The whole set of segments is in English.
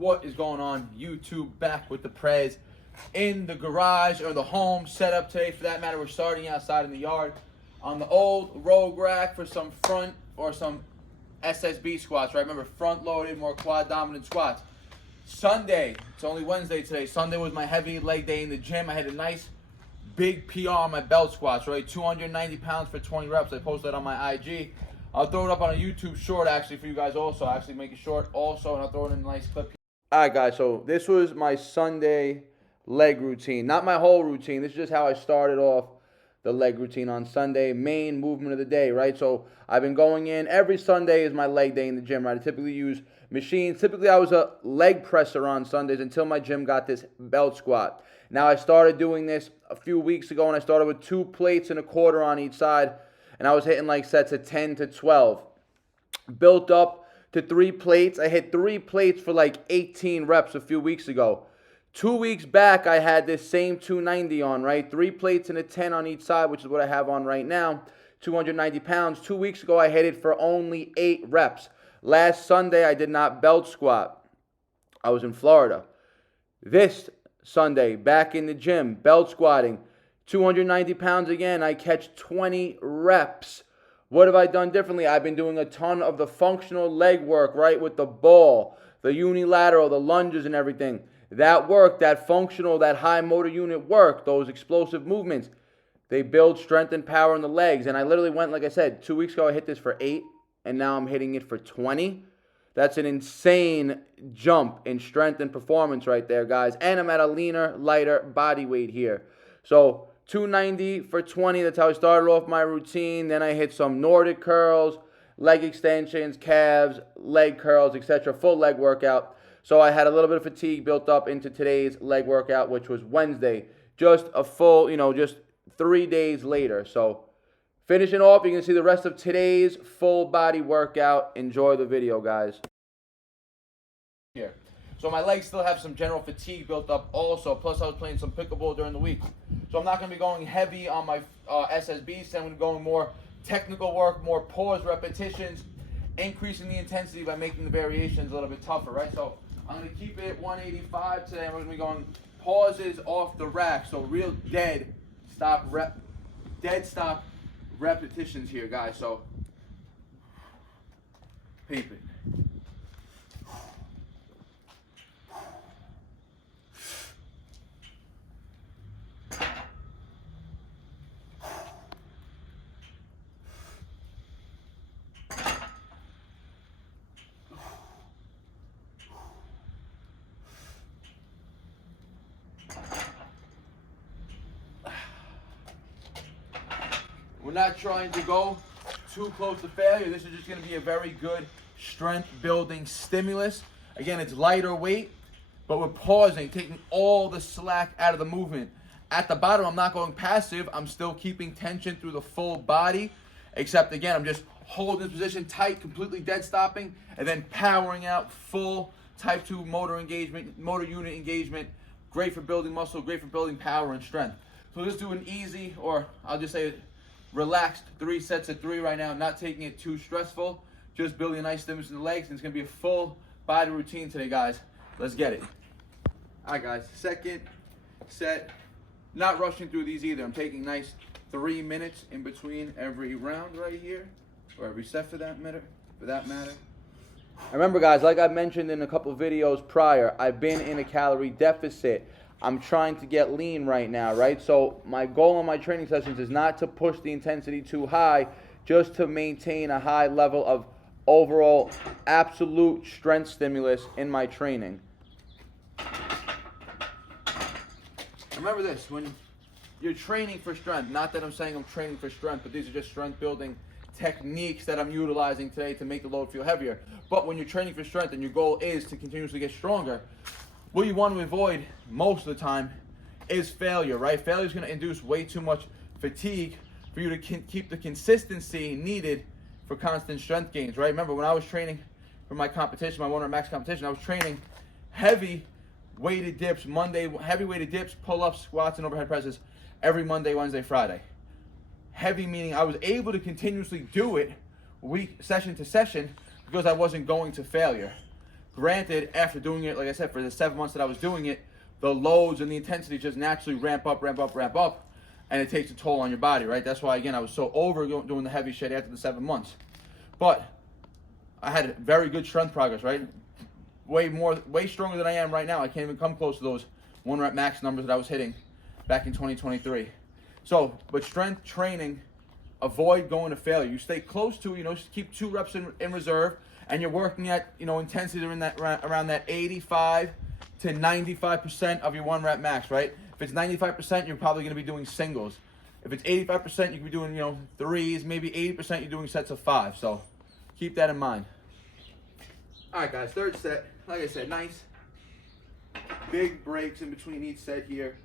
What is going on, YouTube? Back with the Prez in the garage or the home setup today. For that matter, we're starting outside in the yard on the old rogue rack for some front or some SSB squats, right? Remember, front loaded, more quad dominant squats. Sunday, it's only Wednesday today. Sunday was my heavy leg day in the gym. I had a nice big PR on my belt squats, right? 290 pounds for 20 reps. I posted that on my IG. I'll throw it up on a YouTube short actually for you guys also. I'll actually make it short also, and I'll throw it in a nice clip. All right, guys, so this was my Sunday leg routine. Not my whole routine. This is just how I started off the leg routine on Sunday. Main movement of the day, right? So I've been going in. Every Sunday is my leg day in the gym, right? I typically use machines. Typically, I was a leg presser on Sundays until my gym got this belt squat. Now, I started doing this a few weeks ago, and I started with 2 plates and a quarter on each side, and I was hitting like sets of 10 to 12. Built up to 3 plates. I hit 3 plates for like 18 reps a few weeks ago. 2 weeks back, I had this same 290 on, right? 3 plates and a 10 on each side, which is what I have on right now, 290 pounds. 2 weeks ago, I hit it for only 8 reps. Last Sunday, I did not belt squat. I was in Florida. This Sunday, back in the gym, belt squatting, 290 pounds again. I catch 20 reps. What have I done differently? I've been doing a ton of the functional leg work, right, with the ball, the unilateral, the lunges and everything. That work, that functional, that high motor unit work, those explosive movements, they build strength and power in the legs. And I literally went, like I said, 2 weeks ago, I hit this for 8, and now I'm hitting it for 20. That's an insane jump in strength and performance right there, guys. And I'm at a leaner, lighter body weight here. So 290 for 20, that's how I started off my routine. Then I hit some Nordic curls, leg extensions, calves, leg curls, etc. Full leg workout. So I had a little bit of fatigue built up into today's leg workout, which was Wednesday. Just a full, just 3 days later. So finishing off, you can see the rest of today's full body workout. Enjoy the video, guys. Here. So my legs still have some general fatigue built up also. Plus I was playing some pickleball during the week. So I'm not going to be going heavy on my SSBs. I'm going to be going more technical work, more pause repetitions, increasing the intensity by making the variations a little bit tougher, right? So I'm going to keep it at 185 today. We're going to be going pauses off the rack. So real dead stop repetitions here, guys. So peep it. We're not trying to go too close to failure. This is just going to be a very good strength building stimulus. Again, it's lighter weight, but we're pausing, taking all the slack out of the movement. At the bottom, I'm not going passive. I'm still keeping tension through the full body, except again, I'm just holding this position tight, completely dead stopping, and then powering out full type 2 motor engagement, motor unit engagement. Great for building muscle, great for building power and strength. So let's do an easy, or I'll just say relaxed 3 sets of 3 right now, not taking it too stressful, just building a nice stimulus in the legs, and it's going to be a full body routine today, guys. Let's get it. All right, guys, second set, not rushing through these either. I'm taking nice 3 minutes in between every round right here, or every set for that matter. Remember, guys, like I mentioned in a couple videos prior, I've been in a calorie deficit. I'm trying to get lean right now, right? So my goal on my training sessions is not to push the intensity too high, just to maintain a high level of overall absolute strength stimulus in my training. Remember this, when you're training for strength, not that I'm saying I'm training for strength, but these are just strength building techniques that I'm utilizing today to make the load feel heavier. But when you're training for strength and your goal is to continuously get stronger, what you want to avoid most of the time is failure, right? Failure is going to induce way too much fatigue for you to keep the consistency needed for constant strength gains, right? Remember, when I was training for my competition, my 1 max competition, I was training heavy weighted dips, heavy weighted dips, pull-ups, squats, and overhead presses every Monday, Wednesday, Friday. Heavy meaning I was able to continuously do it session to session because I wasn't going to failure. Granted, after doing it, like I said, for the 7 months that I was doing it, the loads and the intensity just naturally ramp up, and it takes a toll on your body, right? That's why, again, I was so over doing the heavy shit after the 7 months. But I had very good strength progress, right? Way stronger than I am right now. I can't even come close to those 1 rep max numbers that I was hitting back in 2023. So, but strength training, avoid going to failure. You stay close to, just keep 2 reps in reserve, and you're working at, intensity in that around that 85 to 95% of your 1 rep max, right? If it's 95%, you're probably going to be doing singles. If it's 85%, you can be doing, threes. Maybe 80%, you're doing sets of 5. So keep that in mind. All right, guys, third set. Like I said, nice big breaks in between each set here.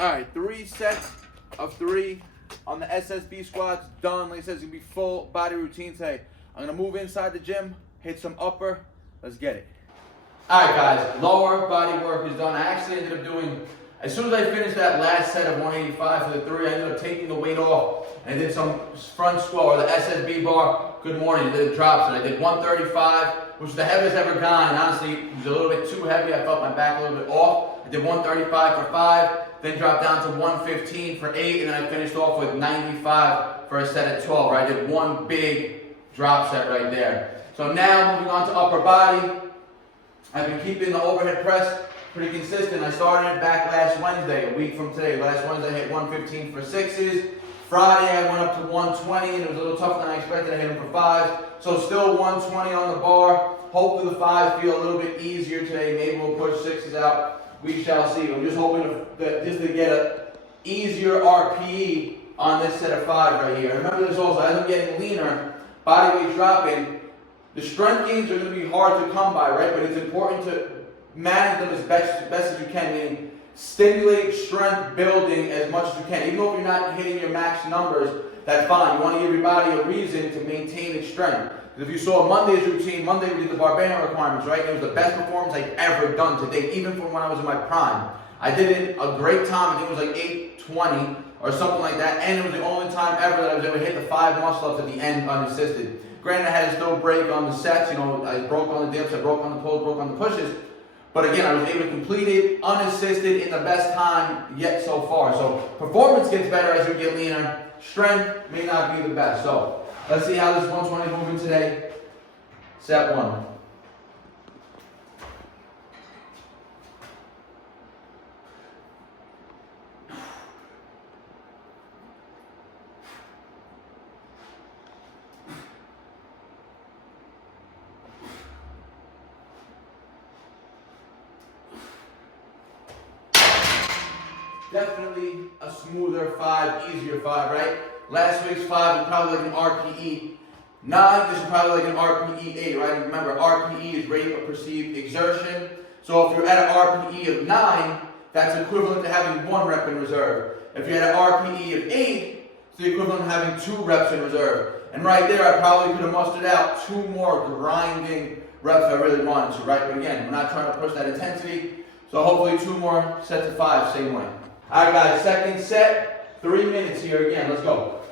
All right, 3 sets of 3 on the SSB squats, done. Like I said, it's gonna be full body routine today. I'm gonna move inside the gym, hit some upper. Let's get it. All right, guys, lower body work is done. I actually ended up doing, as soon as I finished that last set of 185 for the 3, I ended up taking the weight off and I did some front squat or the SSB bar. Good morning, I did drops and I did 135, which is the heaviest I've ever gone. And honestly, it was a little bit too heavy. I felt my back a little bit off. I did 135 for 5. Then dropped down to 115 for 8, and then I finished off with 95 for a set at 12, right? I did 1 big drop set right there. So now moving on to upper body. I've been keeping the overhead press pretty consistent. I started it back last Wednesday, a week from today. Last Wednesday I hit 115 for 6s. Friday I went up to 120, and it was a little tougher than I expected. I hit them for 5s. So still 120 on the bar. Hopefully the 5s feel a little bit easier today. Maybe we'll push 6s out. We shall see. I'm just hoping just to get an easier RPE on this set of 5 right here. Remember this also, as I'm getting leaner, body weight dropping, the strength gains are going to be hard to come by, right? But it's important to manage them as best as you can, meaning stimulate strength building as much as you can. Even though if you're not hitting your max numbers, that's fine. You want to give your body a reason to maintain its strength. If you saw Monday's routine, Monday we did the barbarian requirements, right? It was the best performance I've ever done to date, even from when I was in my prime. I did it a great time. I think it was like 8:20 or something like that, and it was the only time ever that I was able to hit the 5 muscle-ups at the end unassisted. Granted, I had a still break on the sets. I broke on the dips, I broke on the pulls, broke on the pushes. But again, I was able to complete it unassisted in the best time yet so far. So performance gets better as you get leaner. Strength may not be the best. So let's see how this 120 is moving today. Set 1. Definitely a smoother 5, easier 5, right? Last week's 5 was probably like an RPE 9, this is probably like an RPE 8, right? Remember, RPE is rate of perceived exertion. So if you're at an RPE of 9, that's equivalent to having 1 rep in reserve. If you're at an RPE of 8, it's the equivalent of having 2 reps in reserve. And right there, I probably could have mustered out 2 more grinding reps if I really wanted to, right? But again, we're not trying to push that intensity. So hopefully 2 more sets of 5, same way. All right, guys, second set, 3 minutes here again. Let's go.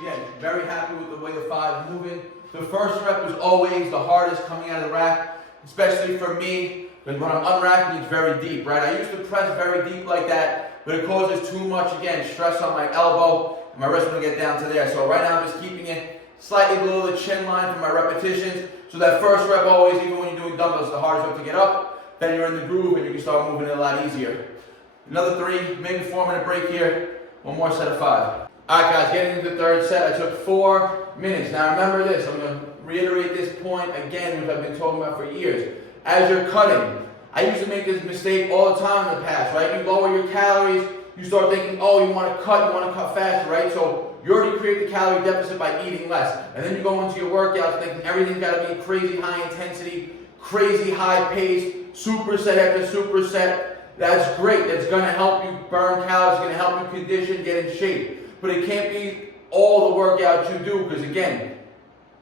Again, very happy with the way the 5 is moving. The first rep was always the hardest coming out of the rack, especially for me, because when I'm unracking, it's very deep, right? I used to press very deep like that, but it causes too much, again, stress on my elbow, and my wrist will get down to there. So right now I'm just keeping it slightly below the chin line for my repetitions. So that first rep always, even when you're doing dumbbells, the hardest rep to get up. Then you're in the groove and you can start moving it a lot easier. Another 3, maybe 4-minute break here. 1 more set of 5. All right, guys, getting into the third set. I took 4 minutes. Now remember this, I'm gonna reiterate this point again, which I've been talking about for years. As you're cutting, I used to make this mistake all the time in the past, right? You lower your calories, you start thinking, oh, you want to cut faster, right? So you already create the calorie deficit by eating less. And then you go into your workouts thinking everything's got to be crazy high intensity, crazy high pace, superset after superset. That's great. That's going to help you burn calories, going to help you condition, get in shape. But it can't be all the workouts you do, because again,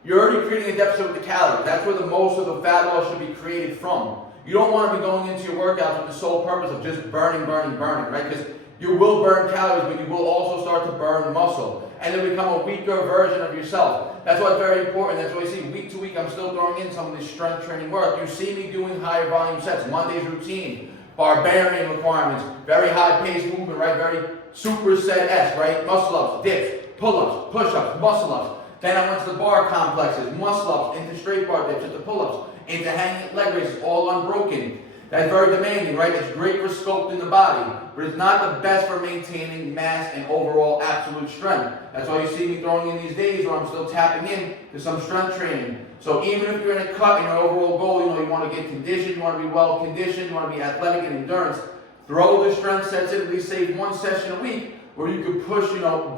you're already creating a deficit with the calories. That's where the most of the fat loss should be created from. You don't want to be going into your workouts with the sole purpose of just burning, right? Because you will burn calories, but you will also start to burn muscle. And then become a weaker version of yourself. That's why it's very important. That's why you see week to week, I'm still throwing in some of this strength training work. You see me doing higher volume sets, Monday's routine, barbarian requirements, very high pace movement, right? Very superset-esque, right? Muscle ups, dips, pull-ups, push-ups, muscle ups. Then I went to the bar complexes, muscle ups, into straight bar dips, into pull-ups, into hanging leg raises, all unbroken. That's very demanding, right? It's great for sculpting the body, but it's not the best for maintaining mass and overall absolute strength. That's why you see me throwing in these days where I'm still tapping in to some strength training. So even if you're in a cut and your overall goal, you want to get conditioned, you want to be well conditioned, you want to be athletic and endurance, throw the strength sets in, at least save one session a week where you can push,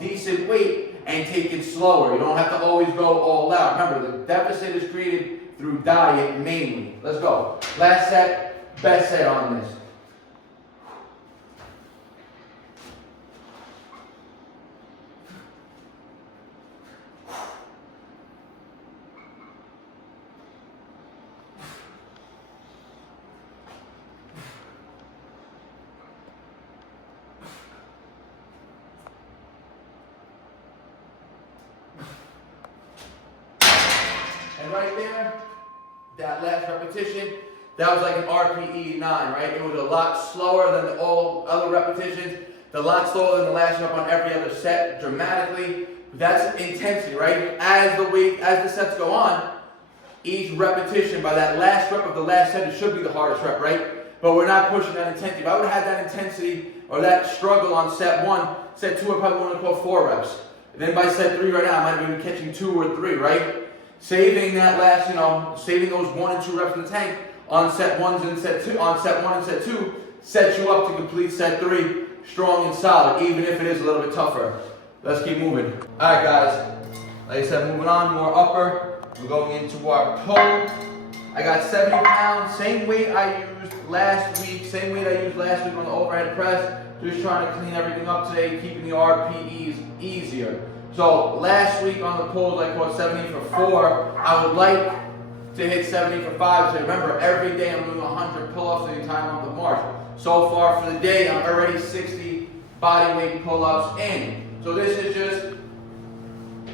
decent weight and take it slower. You don't have to always go all out. Remember, the deficit is created through diet mainly. Let's go. Last set. Best set on this. And right there, that last repetition, that was like an RPE 9, right? It was a lot slower than all other repetitions, a lot slower than the last rep on every other set, dramatically. That's intensity, right? As the sets go on, each repetition, by that last rep of the last set, it should be the hardest rep, right? But we're not pushing that intensity. If I would have had that intensity or that struggle on set 1, set 2, I probably would have called 4 reps. And then by set 3 right now, I might have been catching 2 or 3, right? Saving that last, saving those 1 and 2 reps in the tank, on set 1 and set 2, sets you up to complete set 3 strong and solid, even if it is a little bit tougher. Let's keep moving. All right, guys. Like I said, moving on, more upper. We're going into our pull. I got 70 pounds, same weight I used last week, on the overhead press. Just trying to clean everything up today, keeping the RPEs easier. So last week on the pulls, I caught 70 for 4. I would like to hit 70 for 5. So remember, every day I'm doing 100 pull-ups the entire month of March. So far for the day, I'm already 60 body weight pull-ups in. So this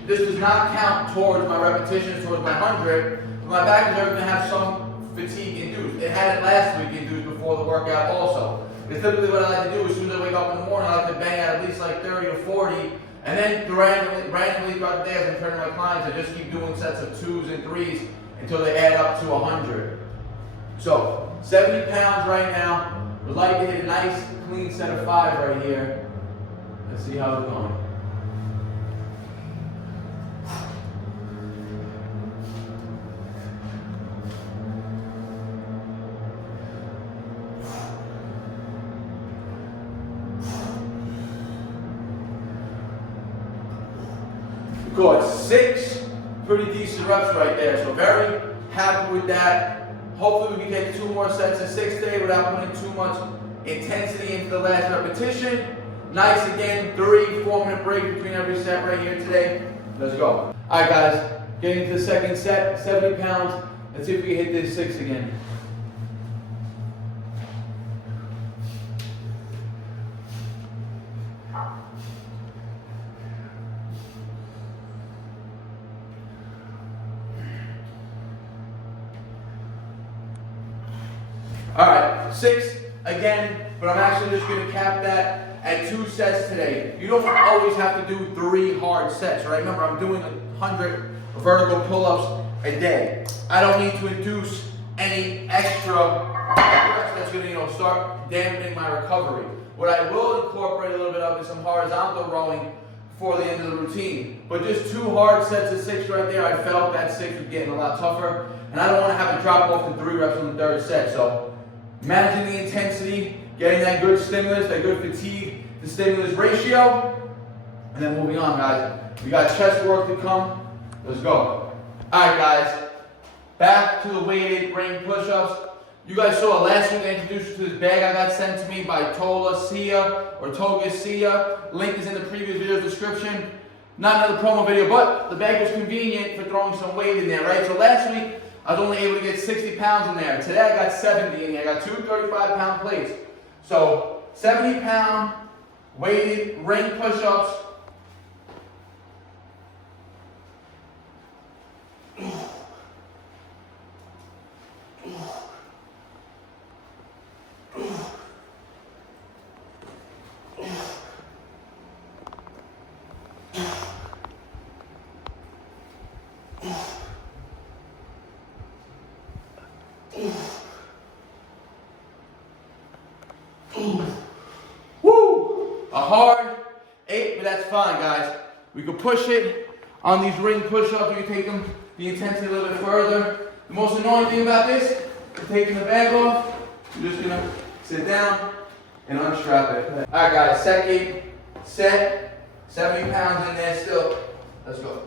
does not count towards my repetitions, towards my 100. My back is ever going to have some fatigue induced. It had it last week induced before the workout also. It's typically what I like to do as soon as I wake up in the morning, I like to bang out at least like 30 or 40. And then randomly throughout the day, as I'm training my clients, I just keep doing sets of 2s and 3s until they add up to 100. So 70 pounds right now. Would like to hit a nice clean set of 5 right here. Let's see how it's going. We got 6 pretty decent reps right there, so very happy with that. Hopefully we can get 2 more sets of 6 today without putting too much intensity into the last repetition. Nice again, 3 4-minute break between every set right here today. Let's go. All right, guys, getting to the second set, 70 pounds. Let's see if we can hit this 6 again. All right, 6 again, but I'm actually just going to cap that at 2 sets today. You don't always have to do 3 hard sets, right? Remember, I'm doing 100 vertical pull-ups a day. I don't need to induce any extra reps that's going to, start dampening my recovery. What I will incorporate a little bit of is some horizontal rowing before the end of the routine. But just 2 hard sets of 6 right there, I felt that 6 was getting a lot tougher. And I don't want to have it drop off to 3 reps on the 3rd set. So managing the intensity, getting that good stimulus, that good fatigue to stimulus ratio. And then moving on, guys. We got chest work to come. Let's go. All right, guys. Back to the weighted ring push-ups. You guys saw last week I introduced you to this bag I got sent to me by Toga Sia. Link is in the previous video description. Not another promo video, but the bag was convenient for throwing some weight in there, right? So last week, I was only able to get 60 pounds in there. Today, I got 70 in there. I got 2 35-pound plates. So 70-pound weighted ring push-ups. Woo! A hard 8, but that's fine, guys. We can push it on these ring push-ups. You can take them the intensity a little bit further. The most annoying thing about this is taking the bag off. You're just gonna sit down and unstrap it. All right, guys. Second set. 70 pounds in there still. Let's go.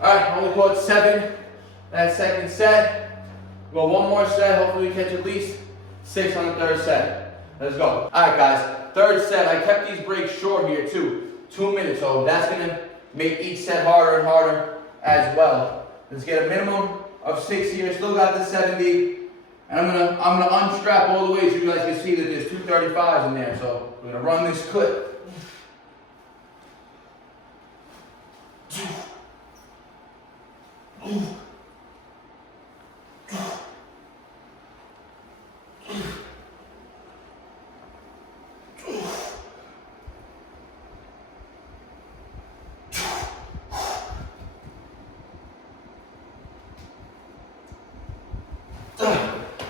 Alright, only caught 7 that second set. Go 1 more set, hopefully we catch at least 6 on the 3rd set. Let's go. Alright guys, 3rd set, I kept these breaks short here too. 2 minutes, so that's gonna make each set harder and harder as well. Let's get a minimum of 6 here, still got the 70. And I'm gonna unstrap all the way so you guys can see that there's 2 35s in there. So we're gonna run this clip.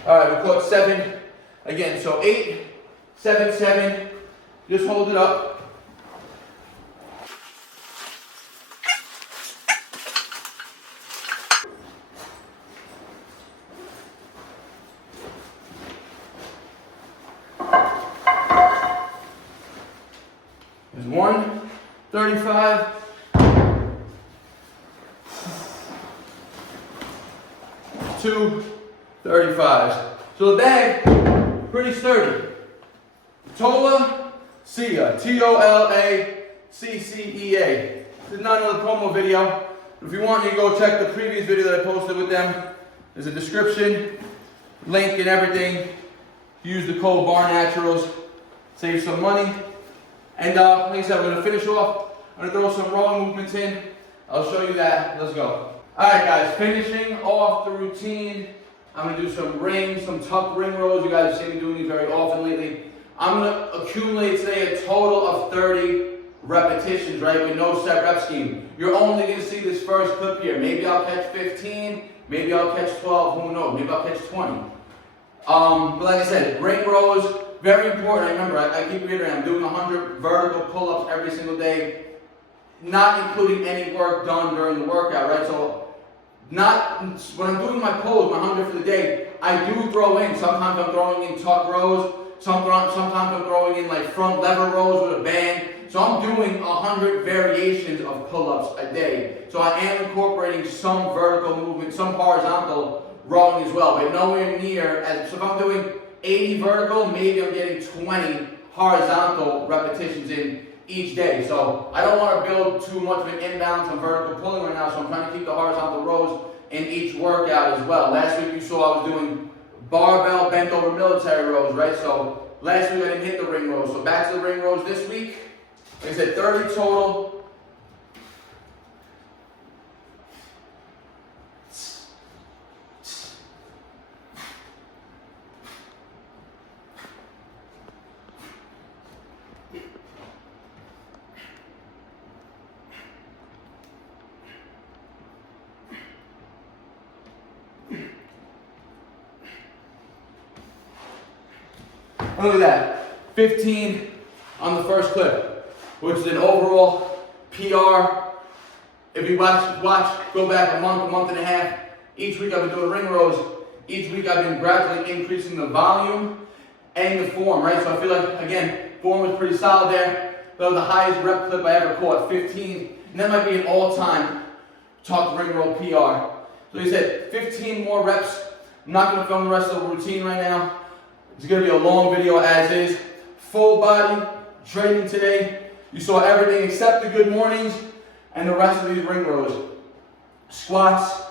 All right, we caught 7 again. So 8, 7, 7. Just hold it up. There's 1, 35. 2, 35s. So the bag, pretty sturdy. Tola Cia, Tolaccia. This is not another promo video. If you want, you can go check the previous video that I posted with them. There's a description, link and everything. Use the code BARNATURALS, save some money. And like I said, we're gonna finish off. I'm gonna throw some rowing movements in. I'll show you that. Let's go. All right, guys, finishing off the routine. I'm gonna do some rings, some tuck ring rows. You guys have seen me doing these very often lately. I'm gonna accumulate today a total of 30 repetitions, right, with no set rep scheme. You're only gonna see this first clip here. Maybe I'll catch 15, maybe I'll catch 12, who knows, maybe I'll catch 20. But like I said, ring rows, very important. Remember, I keep reiterating, I'm doing 100 vertical pull-ups every single day, not including any work done during the workout, right? So when I'm doing my pulls, my 100 for the day, I do throw in. Sometimes I'm throwing in tuck rows. Sometimes I'm throwing in like front lever rows with a band. So I'm doing 100 variations of pull-ups a day. So I am incorporating some vertical movement, some horizontal rowing as well, but nowhere near as. So if I'm doing 80 vertical, maybe I'm getting 20 horizontal repetitions in each day. So I don't want to build too much of an imbalance on vertical pulling right now, so I'm trying to keep the horizontal rows in each workout as well. Last week you saw I was doing barbell bent over military rows, right? So last week I didn't hit the ring rows. So back to the ring rows this week. Like I said, 30 total. And look at that, 15 on the first clip, which is an overall PR. If you watch, go back a month and a half. Each week I've been doing ring rows. Each week I've been gradually increasing the volume and the form, right? So I feel like, again, form was pretty solid there. That was the highest rep clip I ever caught, 15. And that might be an all-time talk ring roll PR. So he said 15 more reps. I'm not going to film the rest of the routine right now. It's going to be a long video as is. Full body training today. You saw everything except the good mornings and the rest of these ring rows. Squats,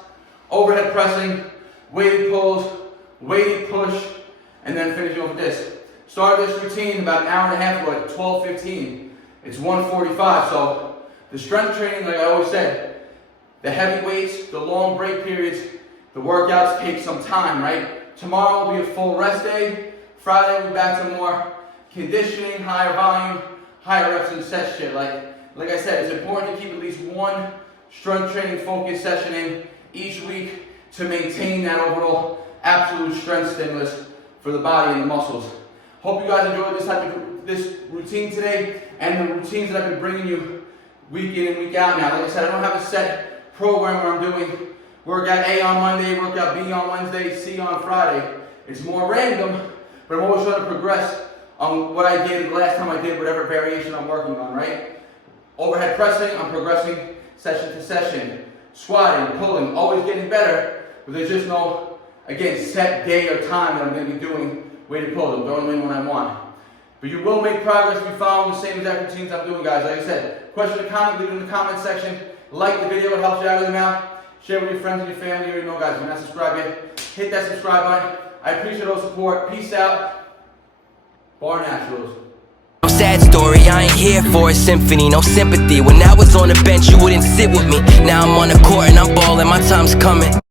overhead pressing, weighted pulls, weighted push, and then finishing off with this. Started this routine about an hour and a half ago at 12:15. It's 1:45, so the strength training, like I always said, the heavy weights, the long break periods, the workouts take some time, right? Tomorrow will be a full rest day. Friday we'll be back to more conditioning, higher volume, higher reps and set shit. Like I said, it's important to keep at least one strength training focused session in each week to maintain that overall absolute strength stimulus for the body and the muscles. Hope you guys enjoyed this routine today and the routines that I've been bringing you week in and week out now. Like I said, I don't have a set program where I'm doing workout A on Monday, workout B on Wednesday, C on Friday. It's more random, but I'm always trying to progress on what I did the last time I did whatever variation I'm working on, right? Overhead pressing, I'm progressing session to session. Squatting, pulling, always getting better, but there's just no, again, set day or time that I'm going to be doing weighted pulls. I'm throwing them in when I want. But you will make progress if you follow the same exact routines I'm doing, guys. Like I said, question or comment, leave it in the comment section. Like the video, it helps you out with them out. Share with your friends and your family. You already know, guys, if you're not subscribed yet, hit that subscribe button. I appreciate all the support. Peace out. Bar Naturals. No sad story, I ain't here for a symphony, no sympathy. When I was on the bench, you wouldn't sit with me. Now I'm on the court and I'm balling, my time's coming.